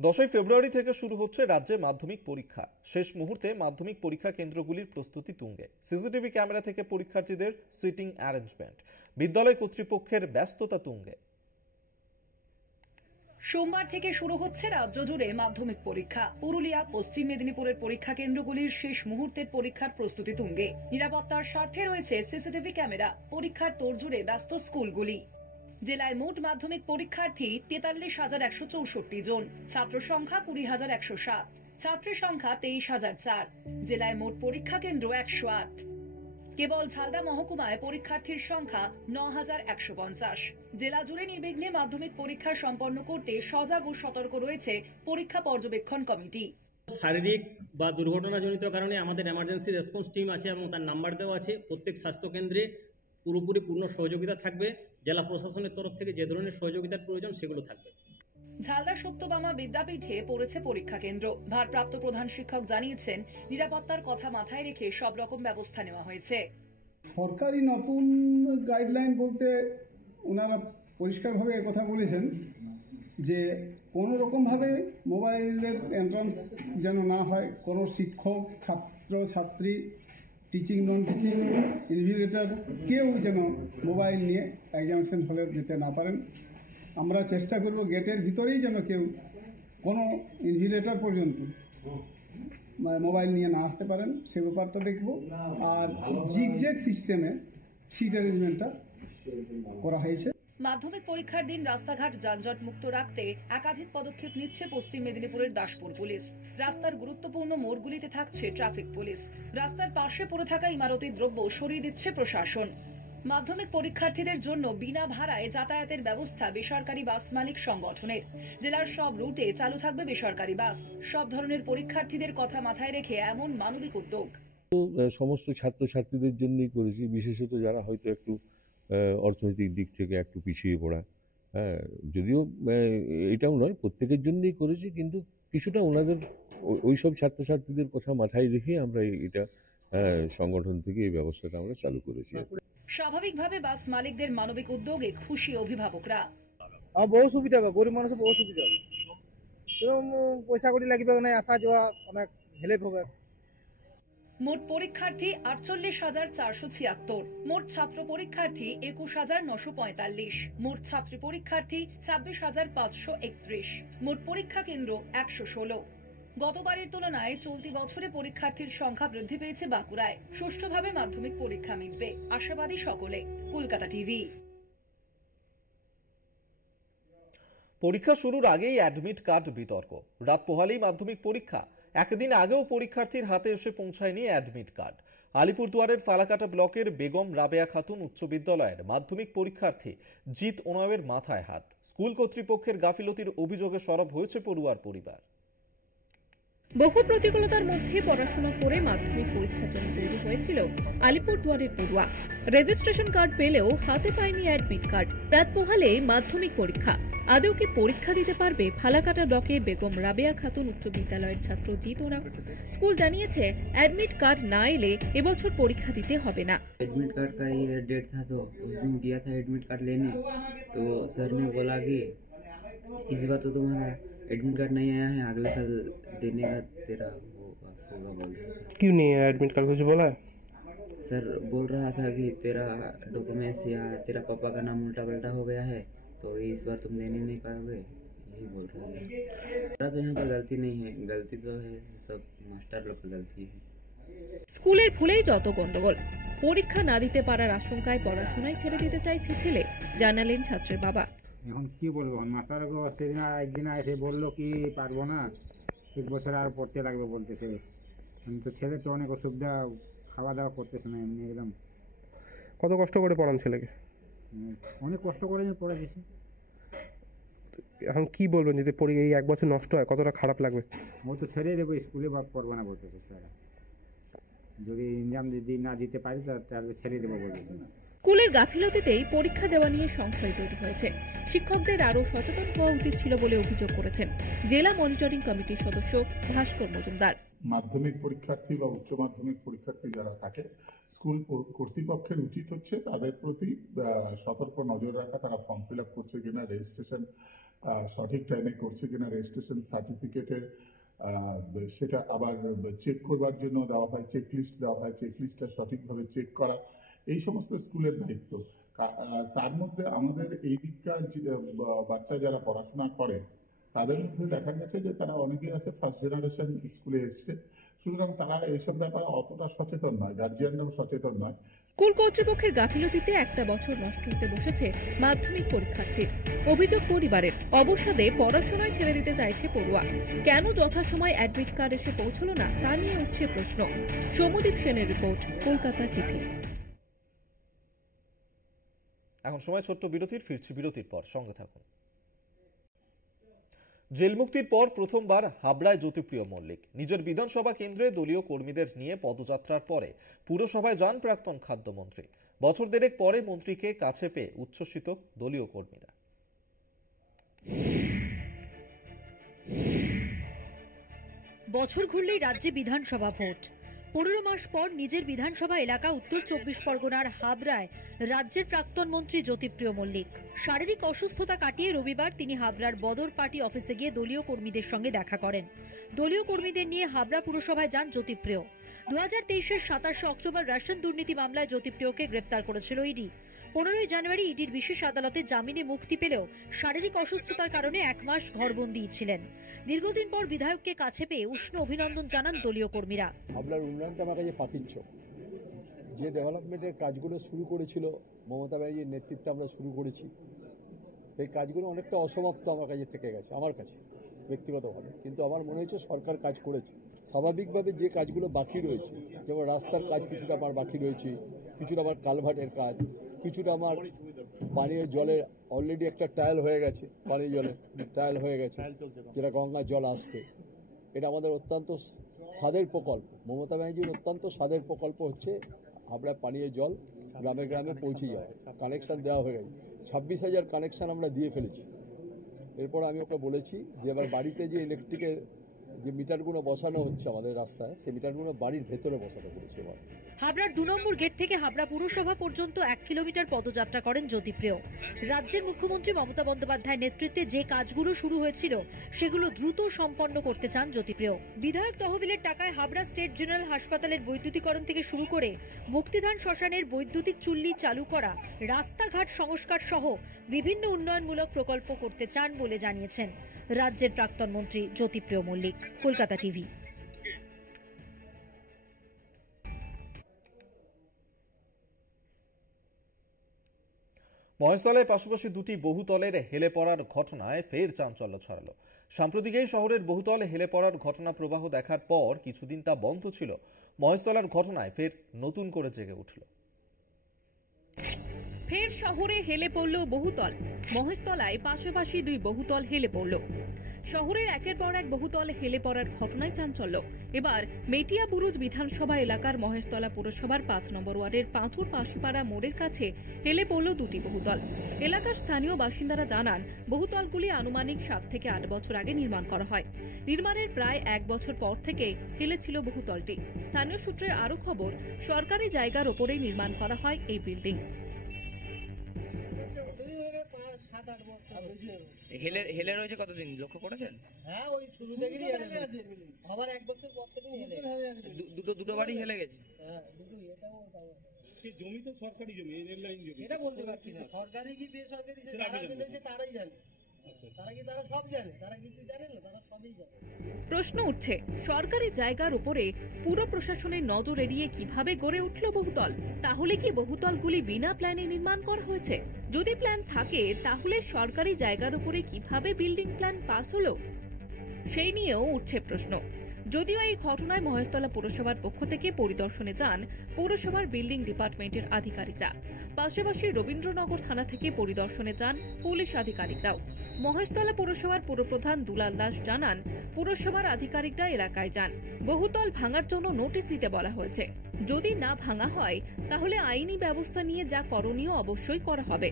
10ই ফেব্রুয়ারি থেকে শুরু হচ্ছে রাজ্যে মাধ্যমিক পরীক্ষা। শেষ মুহূর্তে মাধ্যমিক পরীক্ষা কেন্দ্রগুলির প্রস্তুতি তুঙ্গে। সিসিটিভি ক্যামেরা থেকে পরীক্ষার্থীদের সিটিং অ্যারেঞ্জমেন্ট, বিদ্যালয় কর্তৃপক্ষের ব্যস্ততা তুঙ্গে। সোমবার থেকে শুরু হচ্ছে রাজ্য জুড়ে মাধ্যমিক পরীক্ষা। পুরুলিয়া, পশ্চিম মেদিনীপুরের পরীক্ষা কেন্দ্রগুলির শেষ মুহূর্তের পরীক্ষার প্রস্তুতি তুঙ্গে। নিরাপত্তার স্বার্থে রয়েছে সিসিটিভি ক্যামেরা। পরীক্ষার তোড়জোড়ে ব্যস্ত স্কুলগুলি। জেলায় মোট মাধ্যমিক পরীক্ষার্থী 43,164 জন, ছাত্র সংখ্যা 20,107, ছাত্রী সংখ্যা 23,004। জেলায় মোট পরীক্ষা কেন্দ্র 108। কেবল ঝালদা মহকুমায় পরীক্ষার্থীর সংখ্যা 9,150। জেলা জুড়ে নির্বিঘ্নে মাধ্যমিক পরীক্ষা সম্পন্ন করতে সজাগ ও সতর্ক রয়েছে পরীক্ষা পর্যবেক্ষণ কমিটি। শারীরিক বা দুর্ঘটনাজনিত কারণে আমাদের এমার্জেন্সি রেসপন্স টিম আছে এবং তার নাম্বার দেওয়া আছে। প্রত্যেক স্বাস্থ্য কেন্দ্রে পুরোপুরি পূর্ণ সহযোগিতা থাকবে। জেলা প্রশাসনের তরফ থেকে যে ধরনের সহযোগিতার প্রয়োজন সেগুলো থাকবে। ঝালদা সত্যভামা বিদ্যাপীঠে পড়েছে পরীক্ষা কেন্দ্র। ভারপ্রাপ্ত প্রধান শিক্ষক জানিয়েছেন, নিরাপত্তার কথা মাথায় রেখে সব রকম ব্যবস্থা নেওয়া হয়েছে। সরকারি নতুন গাইডলাইন বলতে ওনারা পরিষ্কারভাবে কথা বলেছেন যে কোনো রকমভাবে মোবাইলের এন্ট্রান্স যেন না হয়। কোনো শিক্ষক, ছাত্র ছাত্রী, টিচিং নন টিচিং, ইনভিজিলেটর কেউ যেন মোবাইল নিয়ে এক্সামিনেশন হলে যেতে না পারেন। আমরা চেষ্টা করব গেটের ভিতরেই যেন কেউ কোনো ইনভিজিলেটর পর্যন্ত মোবাইল নিয়ে না আসতে পারেন, সে ব্যাপারটা দেখব। আর জিগজ্যাগ সিস্টেমে সিট অ্যারেঞ্জমেন্টটা করা হয়েছে। মাধ্যমিক পরীক্ষার দিন রাস্তাঘাট যানজট মুক্ত রাখতে একাধিক পদক্ষেপ নিচ্ছে পশ্চিম মেদিনীপুরের দাসপুর পুলিশ। রাস্তার গুরুত্বপূর্ণ মোড়গুলিতে থাকছে ট্রাফিক পুলিশ। রাস্তার পাশে পড়ে থাকা ইমারতি দ্রব্য সরিয়ে দিচ্ছে প্রশাসন। মাধ্যমিক পরীক্ষার্থীদের জন্য বিনা ভাড়ায় যাতায়াতের ব্যবস্থা বেসরকারি বাস মালিক সংগঠনের। জেলার সব রুটে চালু থাকবে বেসরকারি বাস। সব ধরনের পরীক্ষার্থীদের কথা মাথায় রেখে এমন মানবিক উদ্যোগ সমস্ত ছাত্রছাত্রীদের জন্যই করেছি, বিশেষত যারা হয়তো একটু অর্থনৈতিক দিক থেকে একটু পিছিয়ে পড়া। হ্যাঁ, যদিও এটাও নয়, প্রত্যেকের জন্যই করেছি, কিন্তু কিছুটা ওনাদের ওই সব ছাত্রছাত্রীদের কথা মাথায় রেখে আমরা এটা সংগঠন থেকে এই ব্যবস্থাটা আমরা চালু করেছি। স্বাভাবিকভাবে বাস মালিকদের মানবিক উদ্যোগে খুশি অভিভাবকরা। বহু সুবিধা হবে, গরিব মানুষের বহু সুবিধা হবে। পয়সা কড়ি লাগবে না, আসা যাওয়া অনেক হেল্প হবে। মোট পরীক্ষার্থী 48,476, মোট ছাত্র পরীক্ষার্থী 21,945, মোট ছাত্রী পরীক্ষার্থী 26,531, মোট পরীক্ষা কেন্দ্র 116। গতবারের তুলনায় চলতি বছরে পরীক্ষার্থীর সংখ্যা বৃদ্ধি পেয়েছে বাঁকুড়ায়। সুষ্ঠুভাবে মাধ্যমিক পরীক্ষা মিটবে, আশাবাদী সকলে। কলকাতা টিভি। পরীক্ষা শুরুর আগেই অ্যাডমিট কার্ড বিতর্ক। রাত পোহালেই মাধ্যমিক পরীক্ষা। একদিন আগেও পরীক্ষার্থীর হাতে এসে পৌঁছায়নি অ্যাডমিট কার্ড। আলিপুরদুয়ারের ফালাকাটা ব্লকের বেগম রাবেয়া খাতুন উচ্চ বিদ্যালয়ের মাধ্যমিক পরীক্ষার্থী জিৎ ওনায়ের মাথায় হাত। স্কুল কর্তৃপক্ষের গাফিলতির অভিযোগে সরব হয়েছে পড়ুয়ার পরিবার। বহু প্রতিকূলতার মধ্যে পড়াশোনা করে মাধ্যমিক পরীক্ষার জন্য তৈরি হয়েছিল আলিপুরদুয়ারের পড়ুয়া। রেজিস্ট্রেশন কার্ড পেলেও হাতে পায়নি অ্যাডমিট কার্ড। রাত পোহালে মাধ্যমিক পরীক্ষা। আদৌ কি পরীক্ষা দিতে পারবে ফালাকাটা ব্লকের বেগম রাবেয়া খাতুন উচ্চ বিদ্যালয়ের ছাত্র জিৎ ওরাও? স্কুল জানিয়েছে, অ্যাডমিট কার্ড না এলে এবছর পরীক্ষা দিতে হবে না। एडमिट कार्ड का ये डेट था तो उस दिन गया था एडमिट कार्ड लेने, तो सर ने बोला कि इस बार तो तुम्हारा एडमिट कार्ड नहीं आया है, अगले साल देने का तेरा होगा बोल रहा था। क्यों नहीं है एडमिट कार्ड, कुछ बोला है? सर बोल रहा था कि तेरा डॉक्यूमेंट्स या तेरा पापा का नाम उल्टा पल्टा हो गया है, तो इस बार तुम देने नहीं पाओगे, यही बोल रहा था। मेरा तो यहाँ पर गलती नहीं है, गलती तो है सब मास्टर लोग की गलती है। স্কুলের ভুলেই যত গন্ডগোল। পরীক্ষা না দিতে পারার আশঙ্কায় পড়াশোনায় ছেড়ে দিতে চাইছে ছেলে, জানালেন ছাত্রের বাবা। এখন কি বলবো, মাস্টারকে সেদিন একদিন এসে বললো কি পারবো না, এক বছর আর পড়তে লাগবে বলতেছে। তো ছেলে তো অনেক অসুবিধা, খাওয়া দাওয়া করতেছে না এমনি একদম। কত কষ্ট করে পড়ান ছেলেকে? অনেক কষ্ট করে পড়াইছি। এখন কি বলবেন, যদি পড়ি এই এক বছর নষ্ট হয় কতটা খারাপ লাগবে? ও তো ছেড়ে দেবো স্কুলে, বা পড়বো না বলতেছে স্যার। যদি ইনজাম যদি না দিতে পারি তাহলে ছেড়ে দেবো বলতেছে। স্কুলের গাফিলতিতেই পরীক্ষা দেওয়া নিয়ে সংশয় তৈরি হয়েছে। শিক্ষকদের আরও সচেতন হওয়া উচিত ছিল বলে অভিযোগ করেছেন জেলা মনিটরিং কমিটির সদস্য ভাস্কর মজুমদার। মাধ্যমিক পরীক্ষার্থী বা উচ্চ মাধ্যমিক পরীক্ষার্থী যারা থাকে, স্কুল কর্তৃপক্ষের উচিত হচ্ছে তাদের প্রতি সতর্ক নজর রাখা, তারা ফর্ম ফিল আপ করছে কিনা, রেজিস্ট্রেশন সঠিক টাইমে করছে কিনা, রেজিস্ট্রেশন সার্টিফিকেটের সেটা আবার চেক করবার জন্য দেওয়া হয়, চেকলিস্ট দেওয়া হয়, চেকলিস্টটা সঠিকভাবে চেক করা, এই সমস্ত স্কুলের দায়িত্ব। আর তার মধ্যে আমাদের এই দিককার বাচ্চা যারা পড়াশোনা করে তাদের মধ্যে দেখা গেছে যে তারা অনেকেই আছে ফার্স্ট জেনারেশন স্কুলে এসছে, সুতরাং তারা এইসব ব্যাপারে অতটা সচেতন নয়, গার্জিয়ানরাও সচেতন নয়। স্কুল কর্তৃপক্ষের গাফিলতিতে একটা বছর নষ্ট হতে বসেছে মাধ্যমিক পরীক্ষার্থীর। অভিযোগ পরিবারের, অবসাদে পড়াশোনায় ছেড়ে দিতে চাইছে পড়ুয়া। কেন যথাসময় অ্যাডমিট কার্ড এসে পৌঁছলো না তা নিয়ে উঠছে প্রশ্ন। সৌম্যদীপ সেনের রিপোর্ট, কলকাতা টিভি। এখন সময় ছোট্ট বিরতির, ফিরছি বিরতির পর, সঙ্গে থাকুন। জেল মুক্তির পর প্রথমবার হাবড়ায় জ্যোতিপ্রিয় মল্লিক। নিজের বিধানসভা কেন্দ্রে দলীয় কর্মীদের নিয়ে পদযাত্রার পরে পুরসভায় যান প্রাক্তন খাদ্যমন্ত্রী। বছর দেড়েক পরে মন্ত্রীকে কাছে পেয়ে উচ্ছ্বসিত দলীয় কর্মীরা। বছর ঘুরলেই রাজ্যে বিধানসভা ভোট। 15 মাস পর নিজের বিধানসভা এলাকা উত্তর 24 পরগনার হাবড়ায় রাজ্যের প্রাক্তন মন্ত্রী জ্যোতিপ্রিয় মল্লিক। শারীরিক অসুস্থতা কাটিয়ে রবিবার তিনি হাবড়ার বদর পার্টি অফিসে গিয়ে দলীয় কর্মীদের সঙ্গে দেখা করেন। দলীয় কর্মীদের নিয়ে হাবড়া পুরসভায় যান জ্যোতিপ্রিয়। 2023-এর 27 অক্টোবর রেশন দুর্নীতি মামলায় জ্যোতিপ্রিয়কে গ্রেপ্তার করেছিল ইডি। 15 জানুয়ারি ইডির বিশেষ আদালতে জামিনে মুক্তি পেলেও শারীরিক অসুস্থতার কারণে 1 মাস ঘরবন্দি ছিলেন। দীর্ঘদিন পর বিধায়ককে কাছে পেয়ে উষ্ণ অভিনন্দন জানান দলীয় কর্মীরা। হাবড়ার উন্নয়নটা আমার কাছে পাপিচ্ছ। যে ডেভেলপমেন্টের কাজগুলো শুরু করেছিল মমতা ব্যানার্জির নেতৃত্বে আমরা শুরু করেছি, এই কাজগুলো অনেকটা অসমাপ্ত আমার কাছে থেকে গেছে, আমার কাছে ব্যক্তিগতভাবে। কিন্তু আমার মনে হচ্ছে সরকার কাজ করেছে। স্বাভাবিকভাবে যে কাজগুলো বাকি রয়েছে, যেমন রাস্তার কাজ কিছুটা আমার বাকি রয়েছে, কিছুটা আমার কালভার্টের কাজ, কিছুটা আমার পানীয় জলের অলরেডি একটা টায়াল হয়ে গেছে, পানীয় জলের টায়াল হয়ে গেছে, যেটা গঙ্গার জল আসবে। এটা আমাদের অত্যন্ত স্বাদের প্রকল্প। মমতা ব্যানার্জির অত্যন্ত স্বাদের প্রকল্প হচ্ছে হাবড়া পানীয় জল গ্রামে গ্রামে পৌঁছে যাওয়া। কানেকশান দেওয়া হয়ে গেছে, 26,000 কানেকশান আমরা দিয়ে ফেলেছি। এরপর আমি ওকে বলেছি যে এবার বাড়িতে যে ইলেকট্রিকের যে মিটারগুলো বসানো হচ্ছে আমাদের রাস্তায়, সেই মিটারগুলো বাড়ির ভেতরে বসাতে বলেছি। এবার হাবড়ার 2 নম্বর গেট থেকে হাবড়া পুরসভা পর্যন্ত 1 কিলোমিটার পদযাত্রা করেন জ্যোতিপ্রিয়। রাজ্যের মুখ্যমন্ত্রী মমতা বন্দ্যোপাধ্যায়ের নেতৃত্বে যে কাজগুলো শুরু হয়েছিল সেগুলো দ্রুত সম্পন্ন করতে চান জ্যোতিপ্রিয়। বিধায়ক তহবিলের টাকায় হাবড়া স্টেট জেনারেল হাসপাতালের বৈদ্যুতিকরণ থেকে শুরু করে মুক্তিধান শ্মশানের বৈদ্যুতিক চুল্লি চালু করা, রাস্তাঘাট সংস্কার সহ বিভিন্ন উন্নয়নমূলক প্রকল্প করতে চান বলে জানিয়েছেন রাজ্যের প্রাক্তন মন্ত্রী জ্যোতিপ্রিয় মল্লিক। কলকাতা টিভি। মহেশতলায় পাশাপাশি দুটি বহুতলের হেলে পড়ার ঘটনায় ফের চাঞ্চল্য ছড়ালো। সাম্প্রতিকই শহরের বহুতল হেলে পড়ার ঘটনা প্রবাহ দেখার পর কিছুদিন তা বন্ধ ছিল। মহেশতলার ঘটনায় ফের নতুন করে জেগে উঠল। ফের শহরে হেলে পড়ল বহুতল। মহেশতলায় পাশাপাশি দুই বহুতল হেলে পড়ল। শহরের একের পর এক বহুতল হেলে পড়ার ঘটনায় চাঞ্চল্য। এবার মেটিয়াবুরুজ বিধানসভা এলাকার মহেশতলা পুরসভার 5 নম্বর ওয়ার্ডের পাঁচুর পাশিপাড়া মোড়ের কাছে হেলে পড়ল দুটি বহুতল। এলাকার স্থানীয় বাসিন্দারা জানান, বহুতলগুলি আনুমানিক 7 থেকে 8 বছর আগে নির্মাণ করা হয়। নির্মাণের প্রায় 1 বছর পর থেকে হেলেছিল বহুতলটি। স্থানীয় সূত্রে আরও খবর, সরকারি জায়গার ওপরেই নির্মাণ করা হয় এই বিল্ডিং। হেলে রয়েছে কতদিন লক্ষ্য করেছেন? হ্যাঁ, ওই শুরু থেকেই হেলে আছে। আবার 1 বছর পর থেকে হেলে দুটো বাড়ি হেলে গেছে। হ্যাঁ, দুটো এটাও তাও। এই জমি তো সরকারি জমি, এই রেল লাইন জমি। এটা বলতে পারছি না, সরকারি কি বেসরকারি সেটা জানেন, তারাই জানে। তারা সব জানে, তারা কিছু জানে না, তারা সবই জানে। প্রশ্ন উঠছে, সরকারি জায়গার উপরে পুর প্রশাসনের নজর এড়িয়ে কিভাবে গড়ে উঠল বহুতল? তাহলে কি বহুতলগুলি বিনা প্ল্যানে নির্মাণ করা হয়েছে? যদি প্ল্যান থাকে তাহলে সরকারি জায়গার উপরে কিভাবে বিল্ডিং প্ল্যান পাস হলো? সেই নিয়েও উঠছে প্রশ্ন। যদিও এই ঘটনায় মহেশতলা পুরসভার পক্ষ থেকে পরিদর্শনে যান পৌরসভার বিল্ডিং ডিপার্টমেন্টের আধিকারিকরা। পাশাপাশি রবীন্দ্রনগর থানা থেকে পরিদর্শনে যান পুলিশ আধিকারিকরাও। মহেশতলা পৌরসভার পুরপ্রধান দুলাল দাস জানান, পুরসভার আধিকারিকরা এলাকায় যান। বহুতল ভাঙার জন্য নোটিশ দিতে বলা হয়েছে। যদি না ভাঙা হয় তাহলে আইনি ব্যবস্থা নিয়ে যা করণীয় অবশ্যই করা হবে।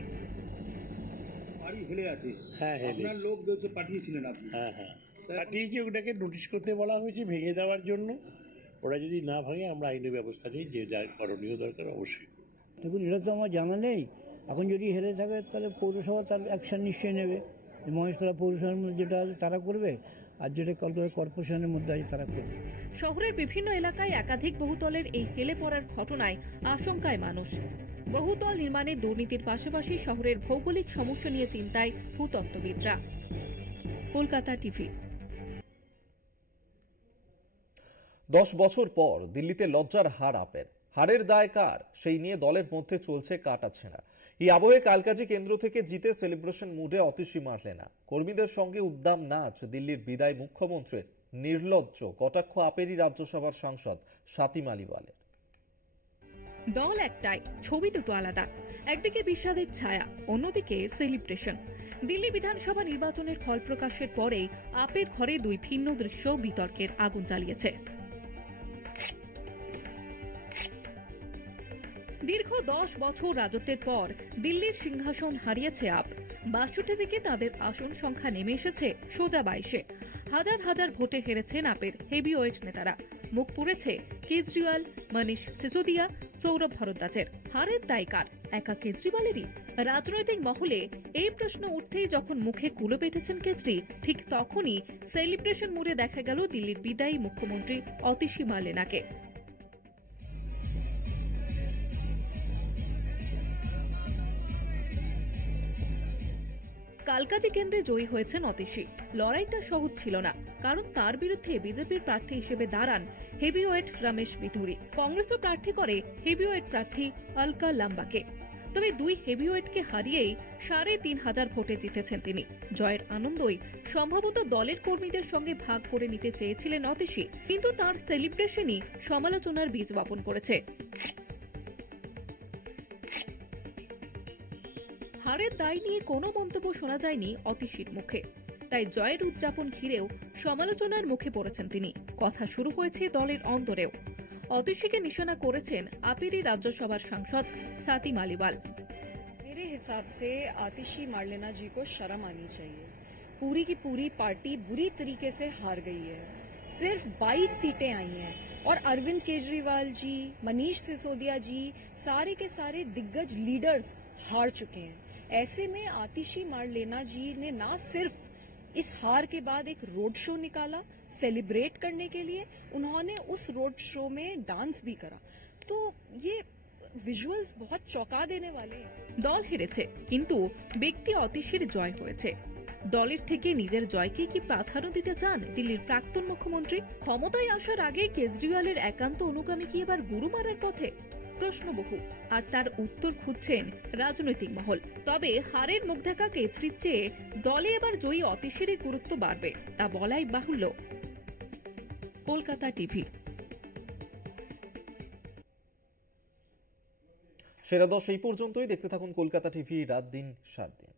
বাড়ি হেলে আছে। হ্যাঁ, আপনার লোক বলছে পাঠিয়েছিলেন আপনি? হ্যাঁ, পাঠিয়েছি। ওটাকে নোটিশ করতে বলা হয়েছে ভেঙে দেওয়ার জন্য। ওরা যদি না ভাঙে আমরা আইনি ব্যবস্থা নিয়ে যে যা করণীয় দরকার অবশ্যই। দেখুন, এটা তো আমার জানা নেই। এখন যদি হেলে থাকে তাহলে পৌরসভা তার অ্যাকশন নিশ্চয়ই নেবে। এই মহেশতলা পৌরসভার মধ্যে যেটা আছে তারা করবে, আর যেটা কলকাতা কর্পোরেশনের মধ্যে আছে তারা করবে। শহরের বিভিন্ন এলাকায় একাধিক বহুতলের এই হেলে পড়ার ঘটনায় আশঙ্কায় মানুষ। বহুতল নির্মাণে দুর্নীতির পাশাপাশি শহরের ভৌগোলিক সমস্যা নিয়ে চিন্তায় ভূতত্ত্ববিদরা। কলকাতা টিভি। 10 বছর পর দিল্লিতে লজ্জার হার আপের। হারের দায় কার, সেই নিয়ে দলের মধ্যে চলছে কাটাছেঁড়া। এই আবহে কালকাজি কেন্দ্র থেকে জিতে সেলিব্রেশন মুডে অতীশী মারলেনা। কর্মীদের সঙ্গে উদ্দাম নাচ দিল্লির বিদায় মুখ্যমন্ত্রীর। নির্লজ্জ কটাক্ষ আপেরই রাজ্যসভার সাংসদ স্বাতী মালিওয়ালের। দল একটাই, ছবি দুটো আলাদা। একদিকে বিষাদের ছায়া, অন্যদিকে সেলিব্রেশন। দিল্লি বিধানসভা নির্বাচনের ফল প্রকাশের পরেই আপের ঘরে দুই ভিন্ন দৃশ্য বিতর্কের আগুন জ্বালিয়েছে। দীর্ঘ 10 বছর রাজত্বের পর দিল্লির সিংহাসন হারিয়েছে আপ। 62 থেকে তাদের আসন সংখ্যা নেমে এসেছে সোজা 22-এ। হাজার হাজার ভোটে হেরেছেন আপের হেভিওয়েট নেতারা। মুখ পুড়েছে কেজরিওয়াল, মনীষ সিসোদিয়া, সৌরভ ভরদ্বাজের। হারের দায় কার? একা কেজরিওয়ালেরই? রাজনৈতিক মহলে এই প্রশ্ন উঠতেই যখন মুখে কুলো পেটেছেন কেজরি, ঠিক তখনই সেলিব্রেশন মুডে দেখা গেল দিল্লির বিদায়ী মুখ্যমন্ত্রী অতীশী মারলেনাকে। কালকাজি কেন্দ্রে জয়ী হয়েছেন অতীশী। লড়াইটা সহজ ছিল না, কারণ তার বিরুদ্ধে বিজেপির প্রার্থী হিসেবে দাঁড়ান হেভিওয়েট রমেশ বিধুরি। কংগ্রেসও প্রার্থী করে হেভিওয়েট প্রার্থী অলকা লাম্বাকে। তবে দুই হেভিওয়েটকে হারিয়েই ৩,৫০০ ভোটে জিতেছেন তিনি। জয়ের আনন্দই সম্ভবত দলের কর্মীদের সঙ্গে ভাগ করে নিতে চেয়েছিলেন অতীশী, কিন্তু তার সেলিব্রেশনই সমালোচনার বীজ বপন করেছে। হারের দায় নিয়ে কোনো মন্তব্য শোনা যায়নি অতীশীর মুখে, তাই জয়ের উদযাপন ঘিরেও সমালোচনার মুখে পড়েছেন তিনি। কথা শুরু হয়েছে দলের অন্তরেও। অতীশীকে নিশানা করেছেন আপেরই রাজ্যসভার সাংসদ স্বাতী মালিওয়াল। मेरे हिसाब से आतिशी मारलेना जी को शर्म आनी चाहिए। पूरी की पूरी पार्टी बुरी तरीके से हार गई है। सिर्फ 22 सीटें आई हैं और अरविंद केजरीवाल जी, मनीष सिसोदिया जी, सारे के सारे दिग्गज लीडर्स हार चुके हैं। ऐसे में आतिशी मारलेना जी ने ना सिर्फ इस हार के बाद एक रोड शो निकाला सेलिब्रेट करने के लिए, उन्होंने उस रोड शो में डांस भी करा। तो ये विजुअल्स बहुत चौंका देने वाले हैं। দল হেরেছে, কিন্তু ব্যক্তি অতীশীর জয় হয়েছে। দলের থেকে নিজের জয়কে কি প্রাধান্য দিতে চান দিল্লির প্রাক্তন মুখ্যমন্ত্রী? ক্ষমতায় আসার আগে কেজরিওয়ালের একান্ত অনুগামী কি এবার গুরু মারার পথে? প্রশ্ন বহু, আর তার উত্তর খুঁজছেন রাজনৈতিক মহল। তবে হারের মুখ দেখা কেজরির চেয়ে দলে এবার জয়ী অতীশীরই গুরুত্ব বাড়বে, তা বলাই বাহুল্য। কলকাতা টিভি। সেরা 10 এই পর্যন্তই। দেখতে থাকুন কলকাতা টিভি, রাত দিন 7 দিন।